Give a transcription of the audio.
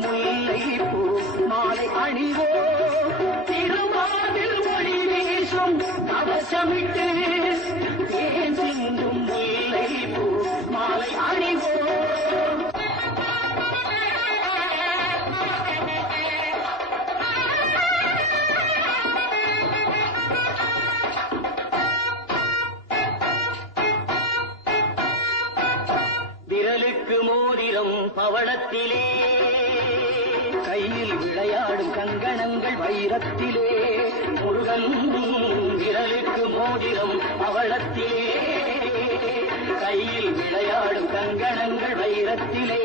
சிந்தும் முல்லை பூ மாலை அணிவோ திருமாவில் ஒளி வீசும் கவசமிட்டு தேன் சிந்தும் முல்லை பூ மாலை அணிவோ மோதிரம் பவளத்திலே கையில் விளையாடும் கங்கணங்கள் வைரத்திலே முருகன் விரலுக்கு மோதிரம் பவளத்திலே கையில் விளையாடும் கங்கணங்கள் வைரத்திலே